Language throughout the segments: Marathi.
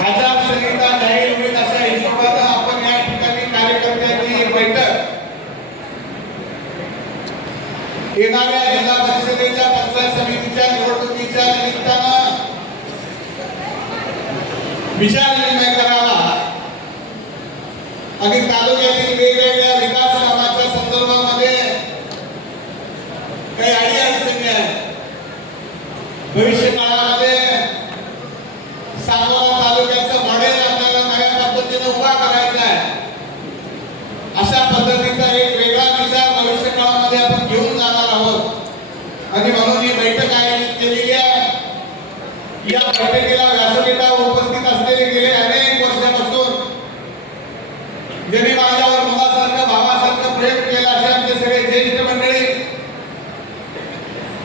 आचारसंहिता जाहीर होईल अशा हिशोबाने आपण या ठिकाणी कार्यकर्त्यांची बैठक येणाऱ्या जिल्हा परिषदेच्या पंचायत समितीच्या निवडणुकीच्या निमित्तानं विचार विनिमय करावा आणि तालुक्यातील वेगवेगळ्या विकास कामाच्या संदर्भामध्ये काही अडचणी आहेत. भविष्य काळामध्ये सांगोला तालुक्याचं मॉडेल आपल्याला नव्या पद्धतीने उभा करायचा आहे. अशा पद्धतीचा एक वेगळा विचार भविष्य काळामध्ये आपण घेऊन जाणार आहोत आणि म्हणून ही बैठक आयोजित केलेली आहे. या बैठकीला व्यासपीठावर उपस्थित असलेले गेले अनेक वर्षापासून ज्यांनी माझ्यावर मुलासारखं भावासारखं प्रेम केलं अशा आमचे सगळे ज्येष्ठ मंडळी,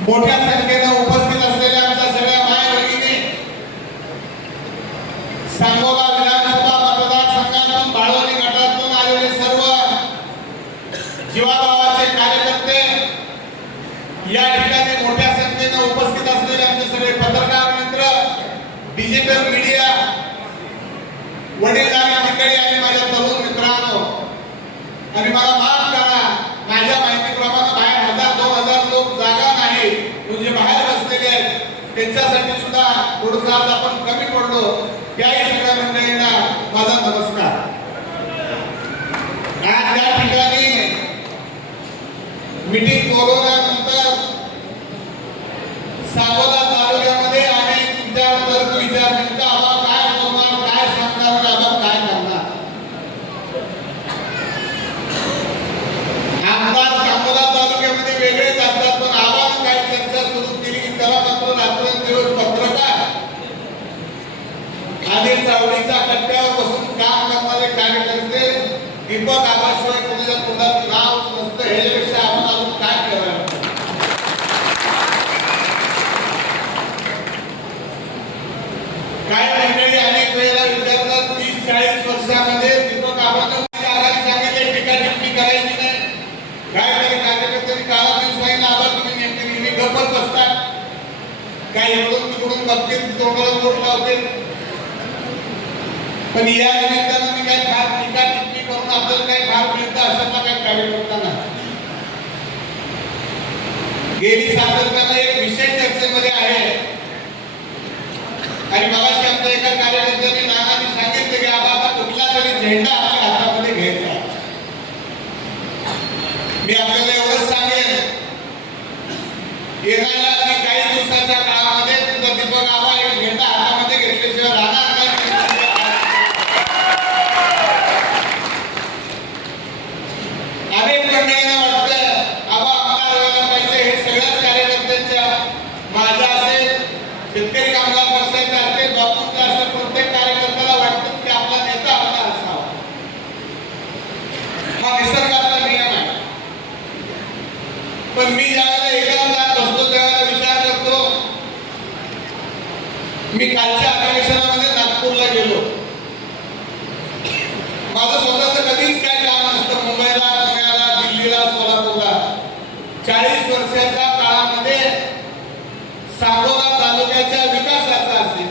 मोठ्या संख्येने उपस्थित असलेल्या आमच्या सगळ्या माय भगिनी, सांगोला विधानसभा मतदारसंघातून बाळवणी गटातून आलेले सर्व जीवाभावाचे कार्यकर्ते, या ठिकाणी मोठ्या संख्येने उपस्थित असलेले आमचे सगळे पत्रकार मित्र, डिजिटल मीडिया, वडीलधारी मंडळी आणि माझ्या तरुण मित्रांनो, आणि मला माफ करा, माझ्या माहितीप्रमाणे बाहेर 1000-2000 लोक जागा नाही म्हणजे बाहेर बसलेले आहेत, त्यांच्यासाठी सुद्धा थोडंसं आज आपण कमी पडलो. त्याही सगळ्या मंडळींना माझा नमस्कार. आज या ठिकाणी मीटिंग बोलवल्यानंतर सांगोला तालुक्यामध्ये अनेक विचार नेमका आबा काय बोलणार, काय सांगणार, आबा काय करणार. आमदार सांगोला तालुक्यामध्ये वेगळेच असतात, पण आबाने काय चर्चा सुरू केली की त्याला मात्र रात्रंदिवस पत्रकार आणि चावडीच्या कट्ट्यावर बसून काम करणारे कार्यकर्ते, दीपक आबाशिवाय कोणाच्या तोंडात नाव नसतं, ह्याच्यापेक्षा आपण अजून काय करायला. काय मंडळी अनेक वेळेला विचारतात, 30-40 वर्षामध्ये दीपक आबांना आघाडी सांगितले टीका टिप्पणी करायची नाही. काय तरी कार्यकर्त्यांनी काळा दिवसाईन आबा तुम्ही नेमके गप्पच बसतात, काय इकडून तिकडून बघतील, तोंडाला बोट लावते. पण या निमित्तानं मी काही फार टीका टिप्पणी करून आपल्याला काही फार मिळतं अशातला काही कार्यकर्ता नाही. गेली सातत्यानं एक विषय चर्चेमध्ये आहे आणि मगाशी आमच्या एका कार्यकर्त्याने नानांनी सांगितलं की आता कुठला तरी झेंडा आपल्या हातामध्ये घ्यायचा. मी आपल्याला एवढंच सांगेन, येणाऱ्या आणि काही दिवसाच्या काळामध्ये तुमचा दीपक आबा एक झेंडा हातामध्ये घेतल्याशिवाय राहणार नाही. अनेक मंडळींना वाटतं आबा आमदार व्हायला पाहिजे, हे सगळ्याच कार्यकर्त्यांच्या, माझा असेल, शेतकरी कामगार पक्षाचा असेल, बापूंचा असेल, प्रत्येक कार्यकर्त्याला वाटतं की आपला नेता आमदार असावा. हा निसर्गाचा नियम आहे. पण मी ज्यावेळेला एकांतात बसतो त्यावेळेला विचार करतो, मी कालच्या अधिवेशनामध्ये नागपूरला गेलो. माझं स्वतःचं कधीच काय काम नसतं, मुंबईला, पुण्याला, दिल्लीला, सोलापूरला. 40 वर्षाच्या काळामध्ये सांगोला तालुक्याच्या विकासाचा असेल,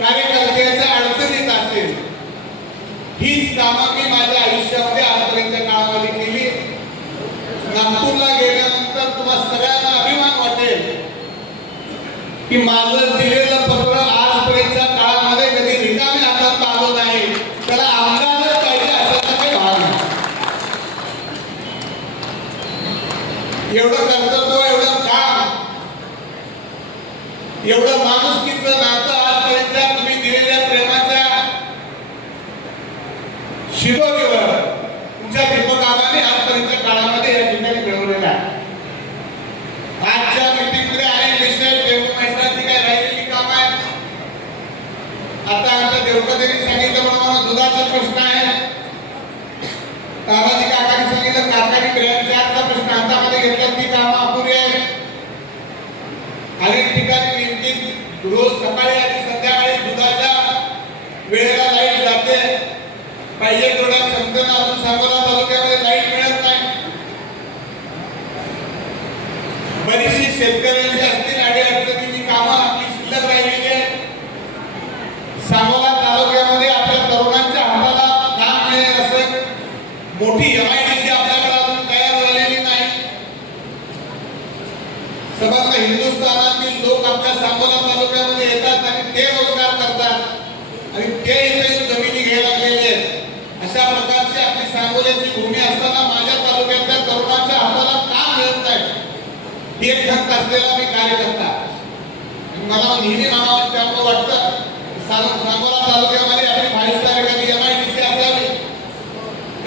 कार्यकर्त्याच्या अडचणीत असेल, हीच कामं मी माझ्या आयुष्यामध्ये आजपर्यंतच्या काळामध्ये केली. नागपूरला गेल्यानंतर तुम्हाला सगळ्यांना अभिमान वाटेल की माझं दिलेलं पत्र आजपर्यंतच्या काळामध्ये कधी रिकाम्या हातात आलो नाही. त्याला आमदारच पाहिजे असा काही भाग नाही. एवढं कर्तव्य, एवढं काम, एवढं माणुसकीचं नातं आजपर्यंतच्या तुम्ही दिलेल्या प्रेमाच्या शिदोरीवर तुमच्या दीपक आबाने आजपर्यंतच्या काळामध्ये या ठिकाणी मिळवलेला आहे. आजच्या मीटिंगमध्ये अनेक विषय मैसाची काय राहिलेली काम आहे. आता आमच्या देवकतेने सांगितल्याप्रमाणे दुधाचा प्रश्न आहे, तानाजी काकांनी सांगितलं कारखानी ब्रँडचा प्रश्न हातामध्ये घेतला, ती कामं अपुरी आहे. अनेक ठिकाणी नेमकी रोज सकाळी आणि संध्याकाळी दुधाच्या वेळेला लाईट जाते, पाहिजे तेवढ्या क्षमतेनं अजून सांगोला तालुक्यामध्ये लाईट मिळत नाही. बरीचशी शेतकऱ्यांची असतील अडीअडचणीची कामं आपली शिल्लक राहिलेली आहेत. नसलेला मी कार्यकर्ता. मला नेहमी म्हणावं त्यामुळे वाटतं सांगोला तालुक्यामध्ये आपली 5 स्टार एखादी MIDC असावी,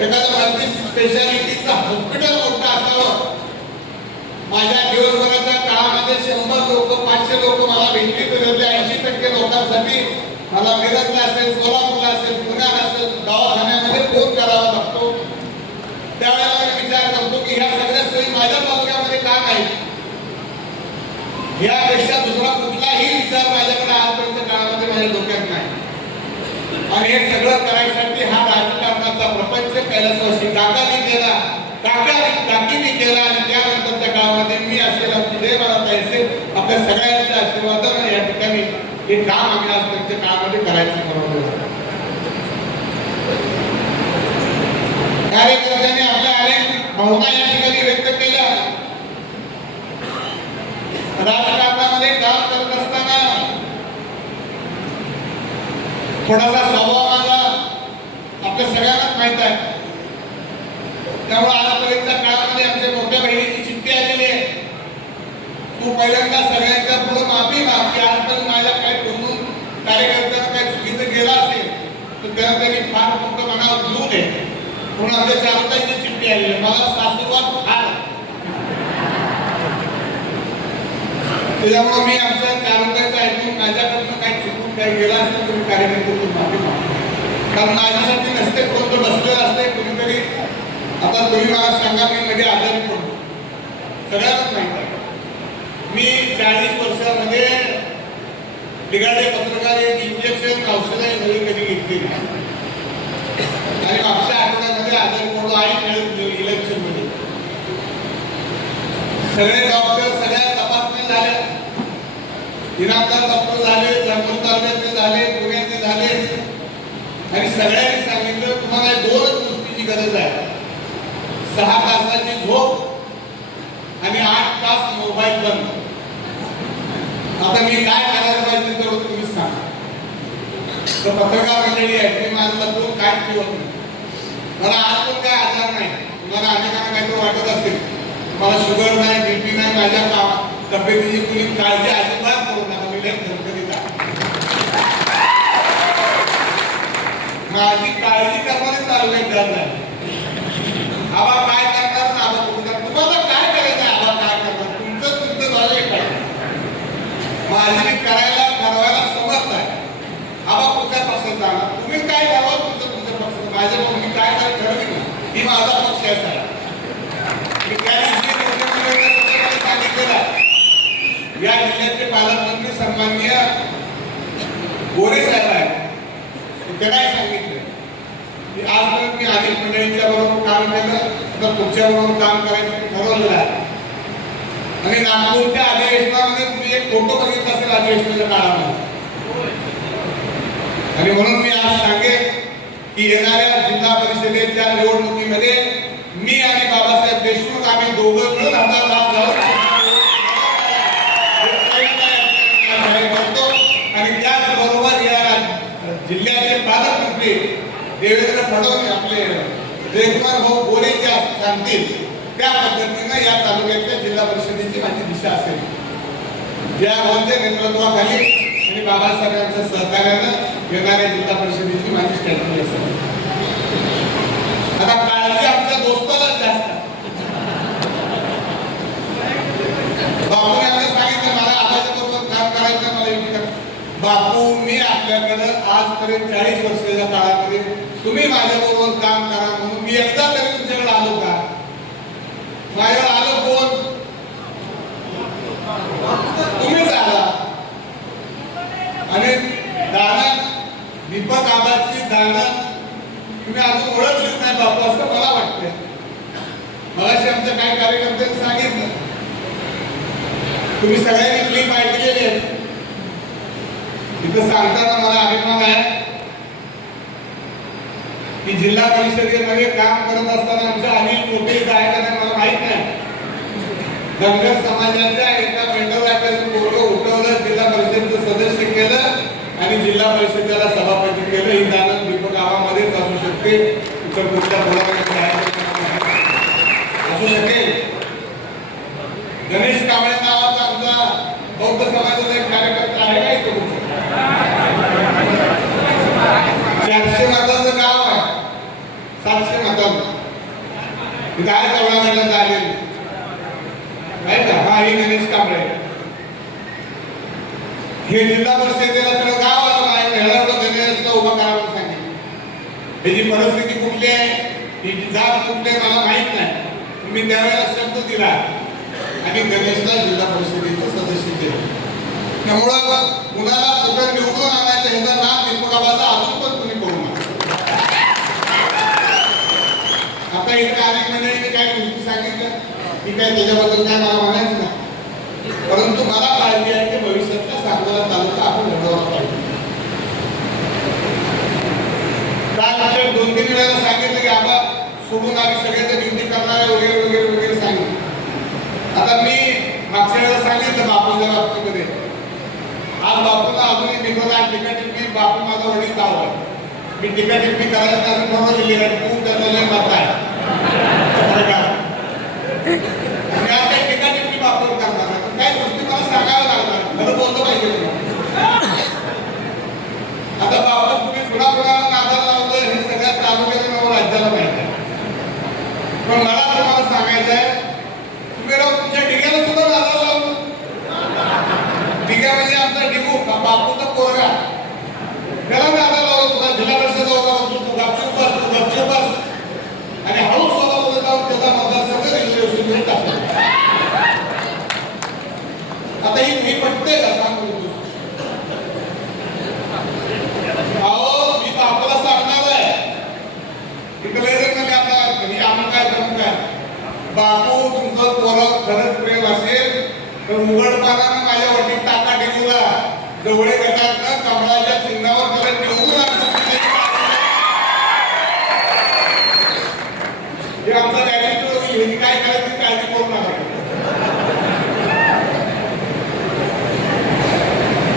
एखादं मल्टी स्पेशालिटीचं हॉस्पिटल मोठं असावं. माझ्या दिवसभराच्या काळामध्ये 100 लोक 500 लोक मला भेटली तर 80% लोकांसाठी मला मिरजला असेल, सोलापूरला असेल, पुण्याला असेल दवाखान्यामध्ये फोन करावा लागतो. त्यावेळेला मी विचार करतो की ह्या सगळ्या सोयी माझ्या तालुक्यामध्ये का नाही. यापेक्षा दुसरा कुठलाही विचार माझ्याकडे आजपर्यंत काळामध्ये माझ्या डोक्यात नाही. आणि हे सगळं करायसाठी हा राजकारणाचा प्रपंच कैलासवासी काकांनी केला, काकींनी केला. आणि त्यानंतरच्या काळामध्ये मी असेल, आमची जय माता असेल, आपल्या सगळ्यांच्या आशीर्वादाने या ठिकाणी हे काम आम्ही आजपर्यंतच्या काळामध्ये करायचं ठरवलं. कार्यकर्त्यांनी आपल्या अनेक भावना या ठिकाणी व्यक्त केल्या. राजकारणामध्ये काम करत असताना थोडासा स्वभाव माझा आपल्या सगळ्यांनाच माहित आहे. त्यामुळे आजपर्यंतच्या काळामध्ये आमच्या मोठ्या बहिणीची चिठ्ठी आलेली आहे, तू पहिल्यांदा सगळ्यांच्या पुढे माफी माग की आजपर्यंत माझ्या काय बोलून कार्यकर्त्यांना काय चुकीचं गेलं असेल तर त्याला त्यांनी फार मोठं मनावर घेऊ नये म्हणून आमच्या चालकाची चिठ्ठी आलेली आहे. मला सासूबात फार त्याच्यामुळे मी आमच्या चालकाचं ऐकून माझ्याकडनं काय चुकून काय गेला असेल तुम्ही कार्यकर्त्यांची माफी मागा. कारण माझ्यासाठी नसते कोणतं बसलेलं असते कुणीतरी. आता तुम्ही मला सांगा मी मध्ये आजारी पडतो, सगळ्यांनाच माहित आहे. मी 40 वर्षामध्ये बिघाडे पत्रकार एक इंजेक्शन औषधाची गोळी कधी घेतली नाही. आणि मागच्या आठवड्यामध्ये आजारी पडलो आई इलेक्शन मध्ये. सगळे डॉक्टर सगळ्या तपासणी झाल्या, इनामदार डॉक्टर झाले, जांभूळ तालुक्यातले झाले, पुण्याचे झाले. आणि सगळ्यांनी सांगितलं तुम्हाला 2च गोष्टीची गरज आहे, 6 तासाची झोप आणि 8 तास मोबाईल बंद. आता मी काय करायला पाहिजे तर तुम्ही सांगा. तर पत्रकार मंडळी आहे ते माझं तो काय ठेवत नाही. मला आज पण काय आजार नाही. तुम्हाला अनेकांना काहीतरी वाटत असेल मला शुगर नाही, बीपी नाही, माझ्या तब्येतीची कुणी काळजी अजिबात करू नका. मी लई खरखरीत आहे. माझी काळजी करणारे तालुक्यात नाही. आबा काय करणार ना आबा कुठं तुम्हाला काय करायचं, आबा काय करणार तुमचं झालंय काय. माझी मी करायला ठरवायला समर्थ आहे. आबा कुठल्या पक्षात जाणार तुम्ही काय ठरवा तुमचं पक्ष. माझ्या मी काय काय ठरविलं ही माझा पक्ष आहे. मी त्या दिवशी सांगितलेलं या जिल्ह्याचे पालकमंत्री सन्माननीय गोरे साहेब आहेत. ते काय सांगितलं की आजपर्यंत मी अनेक मंडळींच्या बरोबर काम केलं, आता तुमच्या बरोबर काम करायचं ठरवलेलं आहे. आणि नागपूरच्या अधिवेशनामध्ये तुम्ही एक फोटो बघितला असेल अधिवेशनाच्या काळामध्ये. आणि म्हणून मी आज सांगेन की येणाऱ्या जिल्हा परिषदेच्या निवडणुकीमध्ये मी आणि बाबासाहेब देशमुख आम्ही दोघं मिळून हातात हात घालून आणि त्याचबरोबर या जिल्ह्याचे पालकमंत्री देवेंद्र फडणवीस आपले जयकुमार भाऊ गोरे ज्या सांगतील त्या पद्धतीनं या तालुक्यातल्या जिल्हा परिषदेची माझी दिशा असेल. ज्या भाऊंच्या नेतृत्वाखाली आणि बाबासाहेबांच्या सहकार्यानं येणाऱ्या जिल्हा परिषदेची माझी स्ट्रॅटेजी असेल. आता काळजी आमच्या दोस्तालाच जास्त. बापूने आम्हाला सांगितलं मला आबाच्या बरोबर काम करायचं, मला युती. बापू मी आपल्याकडे आजपर्यंत 40 वर्षाच्या काळामध्ये तुम्ही माझ्याबरोबर काम करा म्हणून मी एकदा तरी तुमच्याकडे आलो का. माझ्यावर आलो कोण, तुम्हीच आला. आणि दानन दीपक आबाची दानन तुम्ही अजून ओळखलीच नाही बापू असं मला वाटतंय. मगाशी आमच्या काही कार्यकर्त्यांनी सांगितलं, तुम्ही सगळ्यांनी क्लिप ऐकलेली आहे. तिथं सांगताना मला अभिमान आहे की जिल्हा परिषदेमध्ये काम करत असताना आमच्या अनेक मोठे गायकांना मला माहित नाही धनगर समाजाच्या एका मेंढराचं पोरगं उठवलं, जिल्हा परिषदेचं सदस्य केलं आणि जिल्हा परिषदेला सभापती केलं. ही दानन दीपक गावामध्येच असू शकते, इतर कुठल्या असू शकेल. गणेश कांबळे नावाचा हे जिल्हा परिषदेला सगळं गाव आलं आहे, एवढं गणेश उभा करायला सांगितलं. त्याची परिस्थिती कुठली आहे, त्याची जात कुठली आहे मला माहित नाही. मी त्यावेळेला शब्द दिला आणि गणेशला जिल्हा परिषदेचं सदस्य केलं. त्यामुळं कुणाला कुठं निवडून आणायचं ह्याचा नाम दीपकाबाचा अजून पण तुम्ही करू नका. आता इथे अनेक मंडळींनी काय गोष्टी सांगितलं की काय त्याच्याबद्दल काय मला म्हणायचं नाही, परंतु मला काळजी आहे की भविष्यातला सांगोला तालुका आपण लढवला पाहिजे. काल 2-3 वेळेला सांगितलं की आपण सोडून आम्ही सगळ्याचं ड्युटी करणारे वगैरे वगैरे वगैरे सांगितलं. आता मी मागच्या वेळेला सांगितलं बापूच्या बाबतीमध्ये, आज बापूला अजूनही निघाला टीका टिप्पणी, बापू माझा वडील गाव आहे, मी टीका टिप्पणी करायचं कारण ठरवलेली आहे. खूप त्याचा लय मत आहे आणि आज काही टीका टिप्पणी बापू करणार नाही, काही गोष्टी मला सांगाव्या लागणार, खरं बोललं पाहिजे. आता बाबा तुम्ही कुणाकुणाला नादाला लावलं हे सगळ्या तालुक्याला राज्याला माहिती आहे, पण मला तुम्हाला सांगायचं आहे तुम्ही राव तुमच्या डिग्याला सुद्धा नादाला लावलं. डिग्या म्हणजे आमचा डिगू बापूचा पोरगा, त्याला नादाला लावलं. तुला जिल्हा परिषद तू गपचूप बस, तू गपचूप बस आणि हळूच स्वतः जाऊन त्याचा मतदारसंघ रिझर्वेशन टाकलं. आता ही पटते का सांगू अहो, मी तर आपल्याला सांगणार आहे इकडे आता हे आम्हाला काय करू काय, बापू तुमचं पोरं खरंच प्रेम असेल तर उघडपणानं माझ्या वटीत टाका टिकूला जवळे गटातनं कमळाच्या चिन्हावर त्याला टिकून हे आमचं गॅरेंटी होईल. ह्याची काय करायची काळजी करू नका.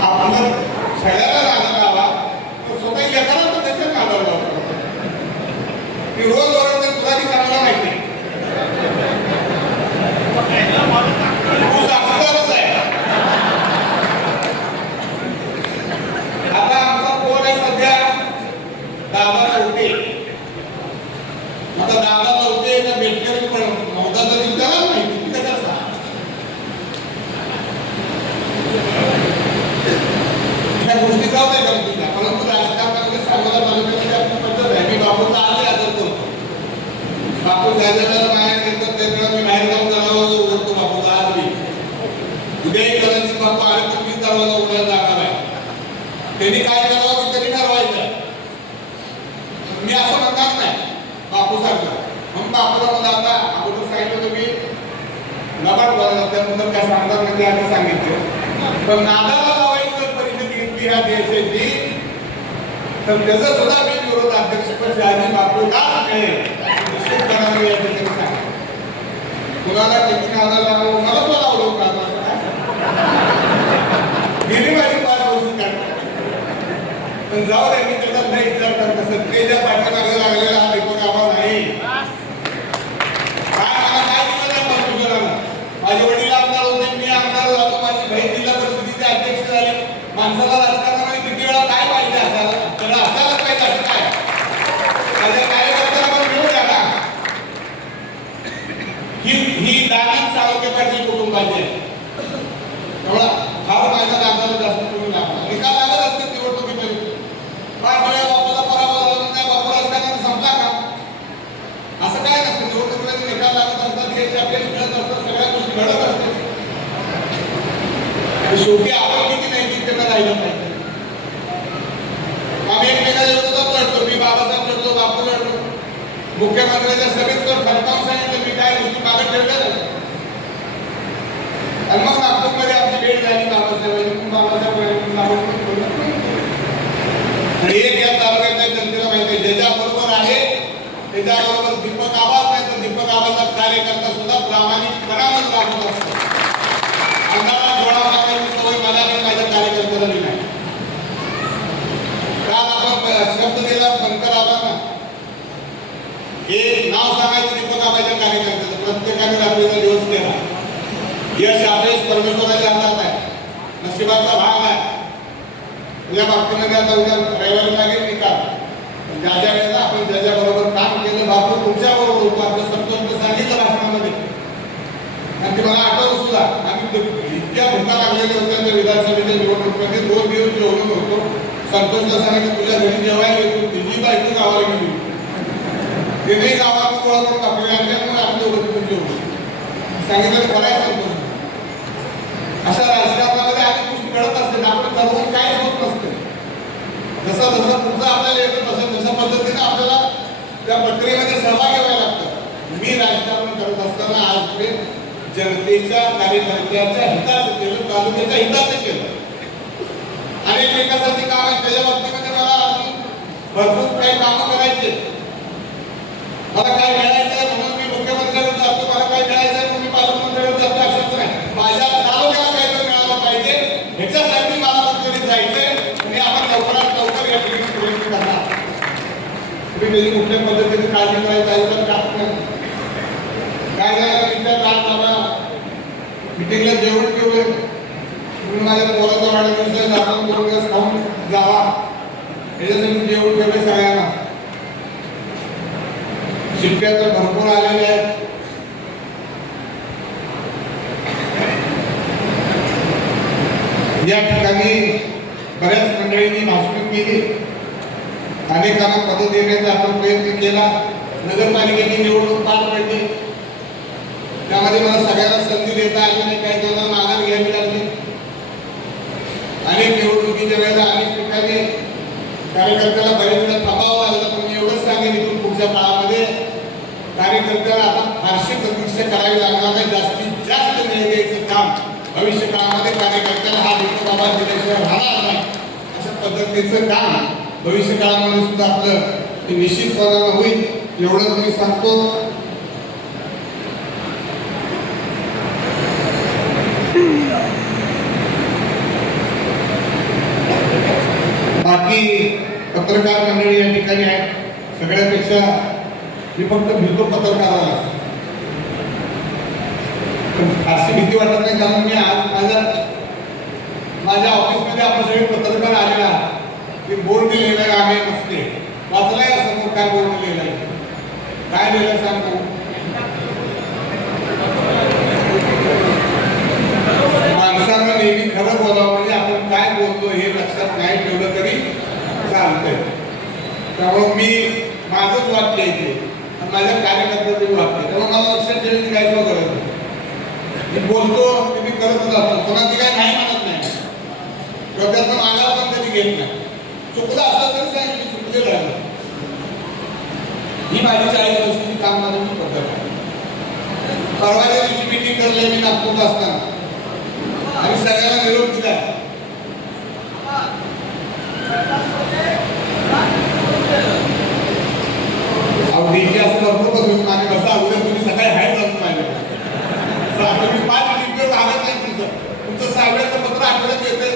आपण सगळ्याला नादा लावा, स्वतः येताना तर त्याच्यात नादा लावतो. मी रोज ओरडते तुला ती चांगला माहिती तू साक्षीदारच आहे. आता आमचा कोण आहे सध्या दादा लवटे. आता दादा लवटे का बेटकर पण मौदाचा विचारा माहिती कसा ह्या गोष्टी जाऊ नाही का तुझ्या, परंतु राजकारणामध्ये सांगोला तालुक्यामध्ये आपली पद्धत आहे. मी बापूचा आजही आदर करतो. बापू जायचं बाहेर येतात त्यावेळेला मी बाहेर जाऊन दरवाजा उघडतो बापूचा आज मी. उद्याही कदाचित बापू आले तर मीच दरवाजा उघडायला जाणार आहे. त्यांनी काय करावं ते त्यांनी ठरवायचं. मी असं म्हणणार नाही बापू सारखं मग बापूला मला आता अगोदर सांगितलं तुम्ही लबाड बोलायला त्याबद्दल काय सांगणार नाही ते आधी सांगितलं, पण नादाला लावायची जर परिस्थिती घेतली ह्या देशाची तर त्याचा सुद्धा मी विरोध अध्यक्षपद आणि बापूला निश्चित करावे या ठिकाणी सांग. कुणाला किती नादाला लावलं मला तो लावलं का गेली माझी 5 वर्ष काढ, पण जाऊ दे मी त्याचा नाही विचार करत. कसं ते ज्या पाठीमागे लागलेला हा दीपकाबा नाही. काय मला काय दिलं नाही परमेश्वरानं. माझे वडील आमदार होते, मी आमदार झालो, माझी बहीण जिल्हा परिषदेचे अध्यक्ष झाले. माणसाला राजकारणामध्ये किती वेळा काय पाहिजे असायला त्याला असायलाच पाहिजे असं काय माझ्या कार्यकर्त्याला पण मिळू द्या ना. ही दानच साळुंखे पाटील कुटुंबाची आहे. तेवढा फार माझ्या दादाला जास्त करून लागला. निकाल लागत असते निवडणुकीमध्ये 5 वेळा बापूचा पराभव झाला म्हणजे बापू राजकारणात संपला का असं काय नसतं. निवडणुकीमध्ये निकाल लागत असतात, यश अपयश मिळत असतात, सगळ्या गोष्टी घडत असतात. शेवटी आपण किती नैतिकतेनं राहिलं पाहिजे. आम्ही एकमेकाच्या विरोधात लढतो. मी बाबासाहेब लढतो, बापू लढतो. मुख्यमंत्र्यांच्या सभेत खडकावून सांगितलं मी काय गोष्टी मागे ठेवल्या आणि मग नागपूरमध्ये आमची भेट झाली बाबासाहेबांनी. आणि एक या तालुक्यातल्या जनतेला माहिती आहे ज्याच्याबरोबर आहे त्याच्याबरोबर दीपक आबाच नाही तर दीपक आबाचा कार्यकर्ता सुद्धा प्रामाणिकपणानं राहत असतो. अंगाला डोळा मारण्याची सवय मला नाही, माझ्या कार्यकर्त्याला नाही. काल आपण शब्द दिला बनकर आबांना हे नाव सांगायचं दीपक आबाच्या कार्यकर्त्याचं. प्रत्येकाने रात्रीचा दिवस केला. यश अपयश परमेश्वराच्या हातात आहे, नशिबाचा भाग आहे. तुझ्या बाबतीमध्ये आता उद्या रविवारी लागेल निकाल. ज्या ज्या वेळेला आपण ज्याच्या बरोबर काम केलं बापू तुमच्या बरोबर होतो आपलं समजून सांगितलं भाषणामध्ये. आणि ते मला आठवत सुद्धा आम्ही इतक्या भूका लागलेल्या होत्या त्या विधानसभेच्या निवडणुकीमध्ये संतोषला सांगितलं तुझ्या घरी जेवायला येतो, तिची बायको गावाला गेली, तिने गावात गोळा करून आपल्या आणल्यामुळे आपले होते जेवण सांगितलं करायचं. अशा राजकारणामध्ये अनेक गोष्टी घडत असते, आपण ठरवून काय होत नसते. जसं जसं पुढचं आपल्याला येतं तसं तशा पद्धतीने आपल्याला त्या प्रक्रियेमध्ये सहभागी व्हायला लागतं. मी राजकारण करत असताना आज जनतेच्या कार्यकर्त्याच्या हिताचं केलं, तालुक्याच्या हिताचं केलं. अनेक विकासाची काम आहेत, त्याच्या बाबतीमध्ये मला भरपूर काही कामं करायचे. मला काय मिळायचंय म्हणून मी मुख्यमंत्र्यांकडे जातो, मला काय मिळायचंय म्हणून मी पालकमंत्र्यांकडे जातो, अशाच नाही. माझ्या तालुक्याला काहीतरी मिळालं पाहिजे ह्याच्यासाठी मला कुठेतरी जायचंय आणि आपण लवकरात लवकर या ठिकाणी प्रयत्न करणार. तुम्ही त्याची कुठल्या पद्धतीने काळजी करायची आहे तर नाही. काय झालं विचार काल बाबा मिटिंगला जेवण ठेवलं, तुम्ही माझ्या पोराचा वाढदिवस आपण 2 दिवस खाऊन जावा याच्यासाठी जेवण ठेवले सगळ्यांना. शिट्ट्या तर भरपूर आलेल्या आहेत. या ठिकाणी बऱ्याच मंडळींनी भाषण केली, अनेकांना पद देण्याचा आपण प्रयत्न केला. नगरपालिकेची निवडणूक पार पडली, त्यामध्ये मला सगळ्यांना संधी देता आली नाही, काही जणांना माघार घ्यावी लागली. अनेक निवडणुकीच्या वेळेला अनेक ठिकाणी कार्यकर्त्याला बरेच वेळा थांबावं लागलं. पण मी एवढंच सांगेन इथून पुढच्या काळामध्ये कार्यकर्त्याला आता फारशी प्रतीक्षा करावी लागणार नाही. जास्तीत जास्त न्याय द्यायचं काम भविष्य काळामध्ये कार्यकर्त्याला हा देतो बाबा दिल्याशिवाय राहणार नाही, अशा पद्धतीचं काम भविष्य काळामध्ये सुद्धा आपलं निश्चितपणानं होईल एवढंच मी सांगतो. बाकी पत्रकार मंडळी या ठिकाणी आहेत. सगळ्यापेक्षा मी फक्त भितो पत्रकाराला, फारशी भीती वाटत नाही. कारण मी आज माझ्या ऑफिसमध्ये आपण सगळे पत्रकार आलेला की बोर्ड लिहिलंय आम्ही नसते वाचलाय समोर काय बोर्ड लिहिलंय, काय लिहिलं सांगतो. माणसांना नेहमी खरं बोलावं, म्हणजे आपण काय बोलतो हे लक्षात नाही ठेवलं तरी चालतंय. त्यामुळे मी माझंच वाक्य येते आणि माझ्या कार्यकर्त्याचं वाक्य, त्यामुळे मला लक्षात ठेवण्याची काय गरज नाही. मी बोलतो ते मी करतच असतो, कोणाची काय नाही म्हणत नाही, त्यातनं मागावर पण कधी घेत नाही. चुकलं असलं तरी सांग मी चुकलेलं आहे. ही माझी 40 वर्षाची काम करण्याची पद्धत आहे. परवाच्या दिवशी मीटिंग करली मी नागपूरला असताना आणि सगळ्यांना निरोप दिला. डीजे असं भरपूर बसून माझे कसं अगोदर तुम्ही सकाळी हाय जाऊन पाहिजे. तुम्ही 5 मिनिटं राहत नाही, तुमचं साहेबांचं पत्र आठवड्यात येतंय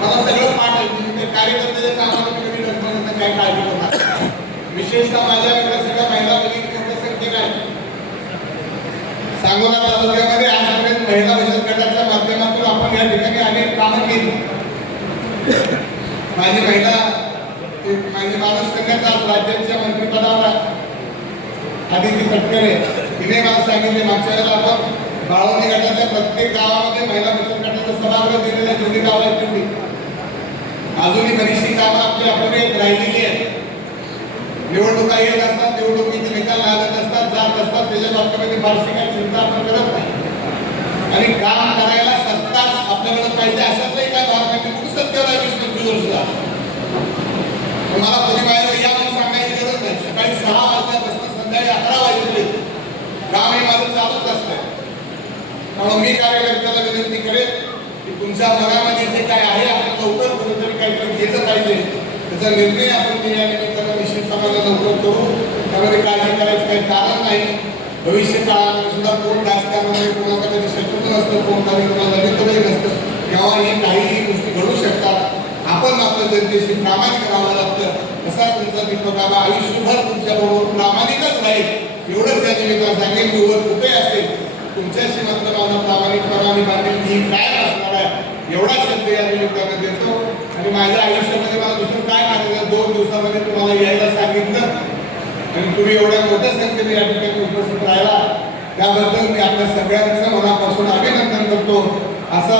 मला सगळं पाठ आहे. तुम्ही कार्यकर्त्याच्या कामाला कधी डरणार काय काळजी करणार. विशेषतः माझ्या सगळ्या महिला भगिनींच्या संख्या काय सांगोला तालुक्यामध्ये आजपर्यंत महिला बचत गटाच्या माध्यमातून आपण या ठिकाणी अनेक कामं केली. माझी माणूस कन्याचा राज्याच्या मंत्रिपदावर आदिती तटकरे तिने मला सांगितले मागच्या वेळेला आपण बाळवणी गटाच्या प्रत्येक गावामध्ये महिला बचत गटाचा सभागृह दिलेल्या दोन्ही गावात ठेवली. अजूनही बरीचशी कामं आपली आपल्याकडे राहिलेली आहेत. निवडणुका येत असतात, निवडणुकीचे निकाल लागत असतात, जात असतात, त्याच्या बाबतीमध्ये फारशी काही चिंता आपण करत नाही आणि काम करायला सत्ताच आपल्याकडे पाहिजे अशातही काय भागाने कुठे सत्तेवर 20-25 वर्ष मला कोणी बाहेर या म्हणून सांगायची गरज नाही. सकाळी 6 वाजल्यापासून संध्याकाळी 11 वाजेपर्यंत काम हे माझं चालूच असतं. त्यामुळे मी कार्यकर्त्याला विनंती करेन की तुमच्या मनामध्ये जे काय आहे आपण लवकर कुठेतरी काहीतरी घेतलं पाहिजे, त्याचा निर्णय आपण या निमित्तानं निश्चितपणाने लवकर करू. त्यामध्ये काळजी करायचं काही कारण नाही. भविष्य काळामध्ये सुद्धा कोण राजकारणामध्ये कोणाचा कधी शत्रू नसतं, कोण कधी कोणाला मित्रही नसतं, तेव्हा हे काहीही गोष्टी घडू शकतात. आपण आपल्या जनतेशी प्रामाणिक राहावं लागतं. असा तुमचा दीपक बाबा आयुष्यभर तुमच्या बरोबर प्रामाणिकच राहील एवढंच त्या निमित्तानं सांगेन. की वर कुठे असेल तुमच्याशी मात्र माझा प्रामाणिकपणा आणि बांधिलकी काय असणार आहे एवढा शब्द या निमित्तानं देतो. आणि माझ्या आयुष्यामध्ये मला दुसरं काय करायचं, 2 दिवसामध्ये तुम्हाला यायला सांगितलं आणि तुम्ही एवढ्या मोठ्या संख्येने या ठिकाणी उपस्थित राहिला त्याबद्दल मी आपल्या सगळ्यांचं मनापासून अभिनंदन करतो. असा